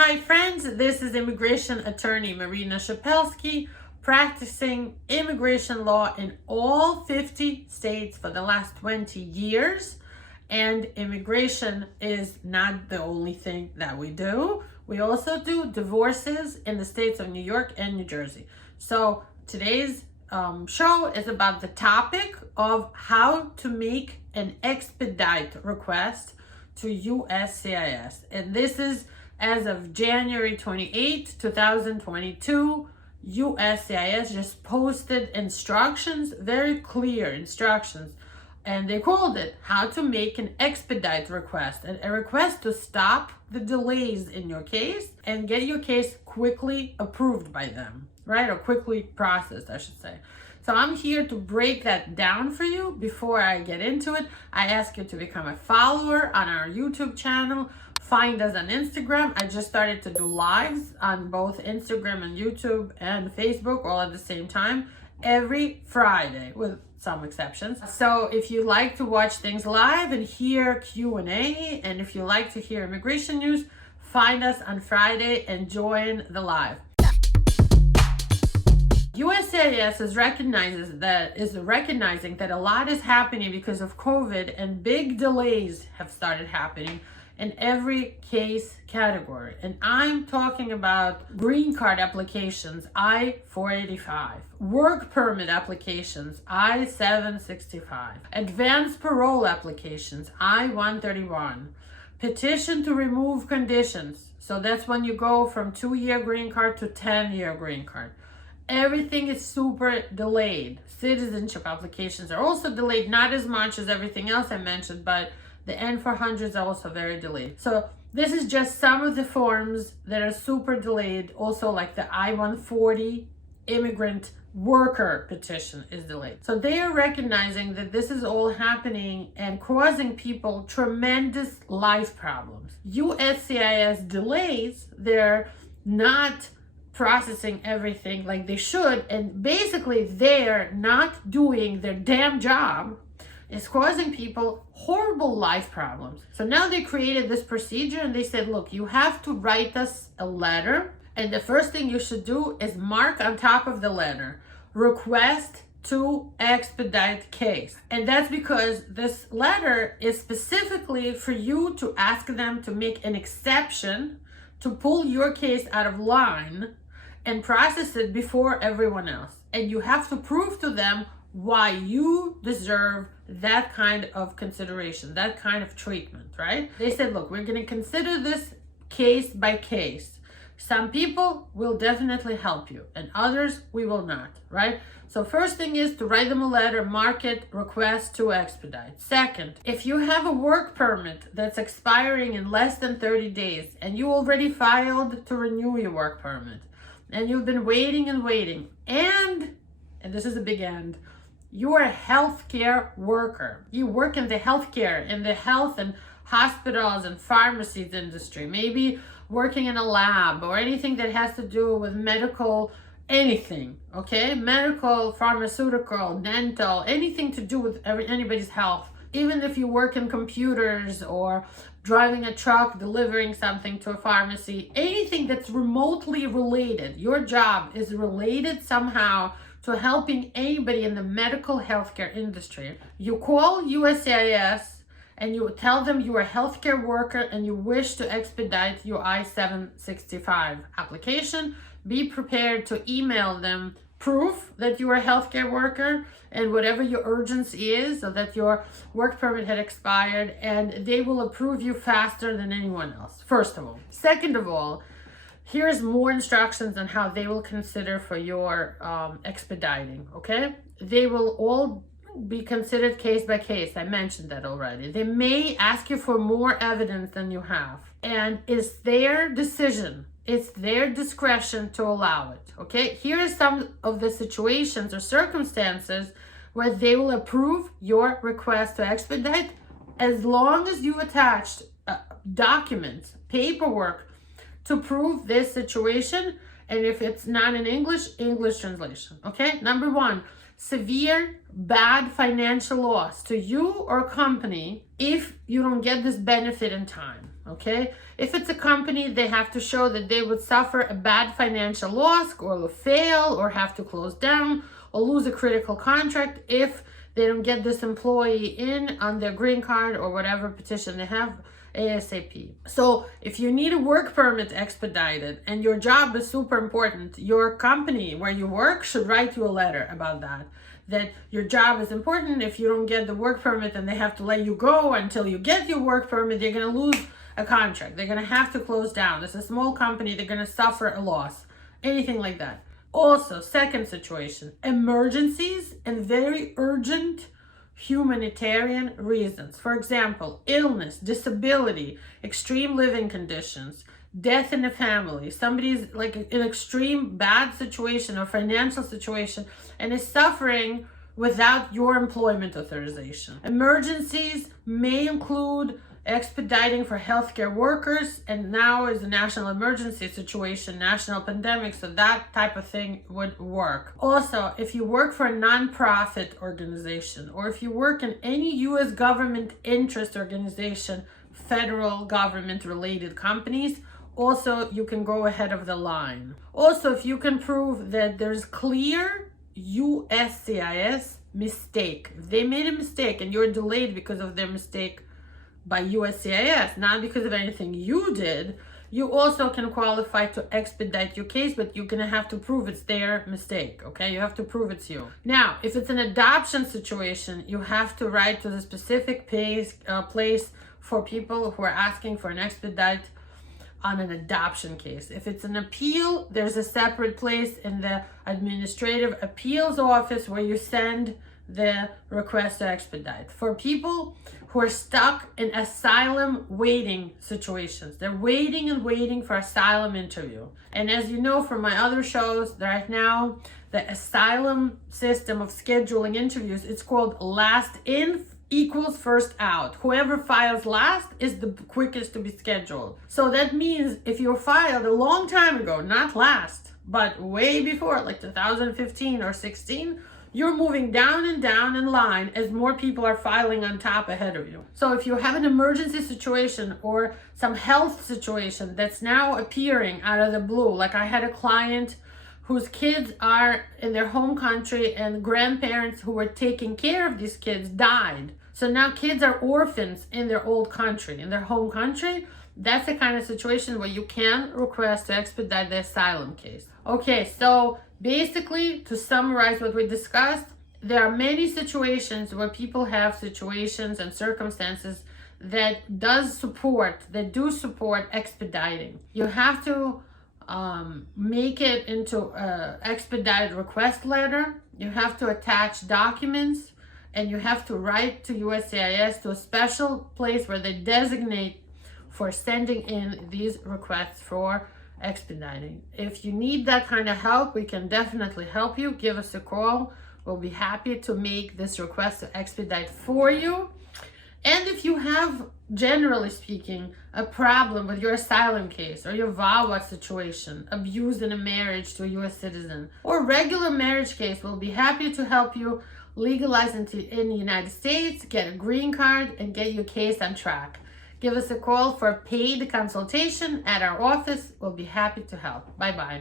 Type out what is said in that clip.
Hi friends, this is immigration attorney Marina Shepelsky, practicing immigration law in all 50 states for the last 20 years. And immigration is not the only thing that we do. We also do divorces in the states of New York and New Jersey. So today's show is about the topic of how to make an expedite request to USCIS. And this is as of January 28, 2022, USCIS just posted instructions, very clear instructions, and they called it how to make an expedite request, a request to stop the delays in your case and get your case quickly approved by them, right? Or quickly processed, I should say. So I'm here to break that down for you. Before I get into it, I ask you to become a follower on our YouTube channel. Find us on Instagram. I just started to do lives on both Instagram and YouTube and Facebook all at the same time every Friday with some exceptions. So if you like to watch things live and hear Q&A, and if you like to hear immigration news, find us on Friday and join the live. USCIS is recognizing that a lot is happening because of COVID, and big delays have started happening in every case category. And I'm talking about green card applications, I-485, work permit applications, I-765, advanced parole applications, I-131, petition to remove conditions. So that's when you go from 2-year green card to 10-year green card. Everything is super delayed. Citizenship applications are also delayed, not as much as everything else I mentioned, but the N400s are also very delayed. So this is just some of the forms that are super delayed. Also, like the I-140 immigrant worker petition is delayed. So they are recognizing that this is all happening and causing people tremendous life problems. USCIS delays, they're not processing everything like they should, and basically they're not doing their damn job. Is causing people horrible life problems. So now they created this procedure and they said, look, you have to write us a letter, and the first thing you should do is mark on top of the letter, request to expedite case. And that's because this letter is specifically for you to ask them to make an exception to pull your case out of line and process it before everyone else. And you have to prove to them why you deserve that kind of consideration, that kind of treatment, right? They said, look, we're going to consider this case by case. Some people will definitely help you and others we will not, right? So first thing is to write them a letter, mark it, request to expedite. Second, if you have a work permit that's expiring in less than 30 days and you already filed to renew your work permit and you've been waiting and this is a big and, you are a healthcare worker. You work in the healthcare, in the health and hospitals and pharmacies industry, maybe working in a lab or anything that has to do with medical, anything, okay? Medical, pharmaceutical, dental, anything to do with anybody's health. Even if you work in computers or driving a truck, delivering something to a pharmacy, anything that's remotely related, your job is related somehow to helping anybody in the medical healthcare industry. You call USCIS and you tell them you are a healthcare worker and you wish to expedite your I-765 application. Be prepared to email them proof that you are a healthcare worker and whatever your urgency is, so that your work permit had expired, and they will approve you faster than anyone else, first of all. Second of all, here's more instructions on how they will consider for your expediting, okay? They will all be considered case by case. I mentioned that already. They may ask you for more evidence than you have. And it's their decision. It's their discretion to allow it, okay? Here are some of the situations or circumstances where they will approve your request to expedite as long as you attached documents, paperwork, to prove this situation, and if it's not in English, English translation, okay? Number one, severe bad financial loss to you or company if you don't get this benefit in time. Okay, if it's a company, they have to show that they would suffer a bad financial loss or will fail or have to close down or lose a critical contract if they don't get this employee in on their green card or whatever petition they have ASAP. So if you need a work permit expedited and your job is super important, your company where you work should write you a letter about that your job is important. If you don't get the work permit and they have to let you go until you get your work permit, you're going to lose a contract. They're going to have to close down. It's a small company. They're going to suffer a loss. Anything like that. Also, second situation, emergencies and very urgent humanitarian reasons. For example, illness, disability, extreme living conditions, death in the family. Somebody's like in extreme bad situation or financial situation and is suffering without your employment authorization. Emergencies may include expediting for healthcare workers, and now is a national emergency situation, national pandemic, so that type of thing would work. Also, if you work for a non-profit organization or if you work in any U.S. government interest organization, federal government related companies, also you can go ahead of the line. Also, if you can prove that there's clear USCIS mistake, if they made a mistake and you're delayed because of their mistake by USCIS, not because of anything you did, you also can qualify to expedite your case, but you're gonna have to prove it's their mistake, okay? You have to prove it's you. Now, if it's an adoption situation, you have to write to the specific place for people who are asking for an expedite on an adoption case. If it's an appeal, there's a separate place in the administrative appeals office where you send the request to expedite. For people who are stuck in asylum waiting situations, they're waiting and waiting for asylum interview. And as you know from my other shows, right now, the asylum system of scheduling interviews, it's called last in equals first out. Whoever files last is the quickest to be scheduled. So that means if you filed a long time ago, not last, but way before, like 2015 or 16, you're moving down and down in line as more people are filing on top ahead of you. So if you have an emergency situation or some health situation that's now appearing out of the blue, like I had a client whose kids are in their home country and grandparents who were taking care of these kids died. So now kids are orphans in their old country, in their home country. That's the kind of situation where you can request to expedite the asylum case. Okay, so basically, to summarize what we discussed, there are many situations where people have situations and circumstances that do support expediting. You have to make it into an expedited request letter. You have to attach documents, and you have to write to USCIS, to a special place where they designate for sending in these requests for expediting. If you need that kind of help, we can definitely help you. Give us a call. We'll be happy to make this request to expedite for you. And if you have, generally speaking, a problem with your asylum case or your VAWA situation, abuse in a marriage to a U.S. citizen, or regular marriage case, we'll be happy to help you legalize in the United States, get a green card, and get your case on track. Give us a call for a paid consultation at our office. We'll be happy to help. Bye-bye.